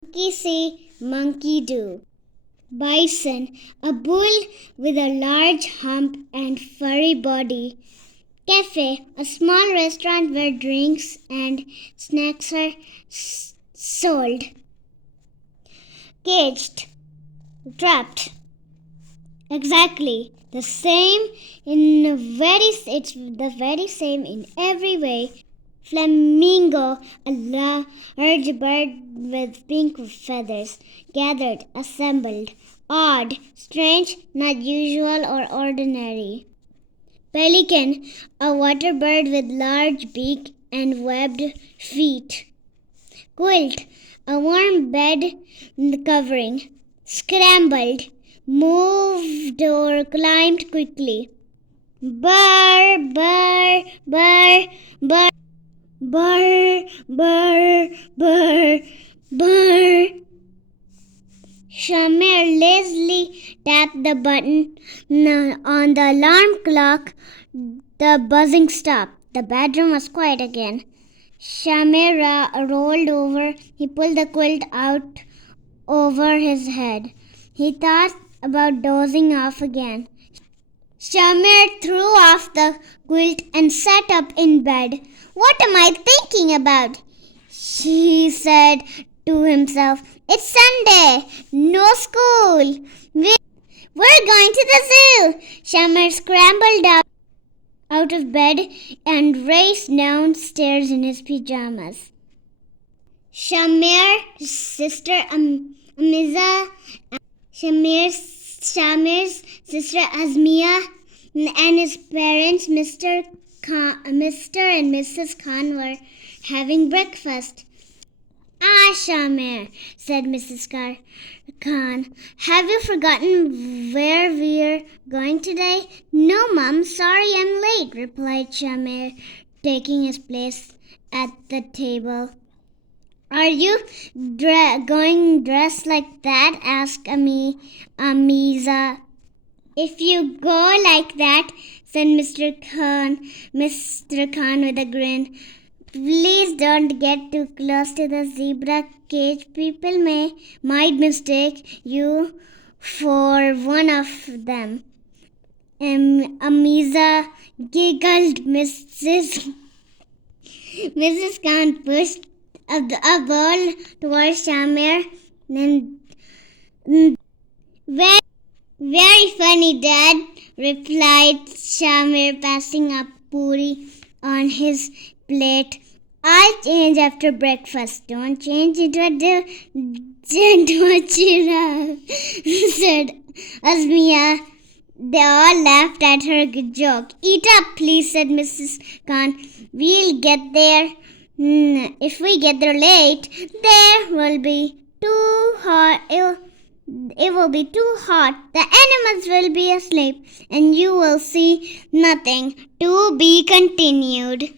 Monkey see, monkey do. Bison, a bull with a large hump and furry body. Cafe, a small restaurant where drinks and snacks are sold. Caged, trapped. Exactly. It's the very same in every way. Flamingo, a large bird with pink feathers, gathered, assembled. Odd, strange, not usual or ordinary. Pelican, a water bird with large beak and webbed feet. Quilt, a warm bed covering. Scrambled, moved or climbed quickly. Burr, burr, burr, burr, burr, burr, burr, burr. Shamir lazily tapped the button on the alarm clock. The buzzing stopped. The bedroom was quiet again. Shamir rolled over. He pulled the quilt out over his head. He thought about dozing off again. Shamir threw off the quilt and sat up in bed. What am I thinking about? He said to himself. It's Sunday. No school. We're going to the zoo. Shamir scrambled out of bed and raced downstairs in his pajamas. Shamir's sister Amiza, Shamir's sister Azmia, and his parents Mr. and Mrs. Khan were having breakfast. Ah, Shamir, said Mrs. Khan, have you forgotten where we're going today? No, Mum, sorry I'm late, replied Shamir, taking his place at the table. Are you going dressed like that? Asked Amiza. If you go like that, said Mr. Khan with a grin, please don't get too close to the zebra cage. People might mistake you for one of them. Amiza giggled. Mrs. Khan pushed a ball towards Shamir. Very, very funny, Dad, replied Shamir, passing up puri on his plate. I'll change after breakfast. Don't change into a giraffe, said Azmia. They all laughed at her joke. Eat up, please, said Mrs. Khan. We'll get there. If we get there late, there will be too hot. It will be too hot. The animals will be asleep, and you will see nothing. To be continued.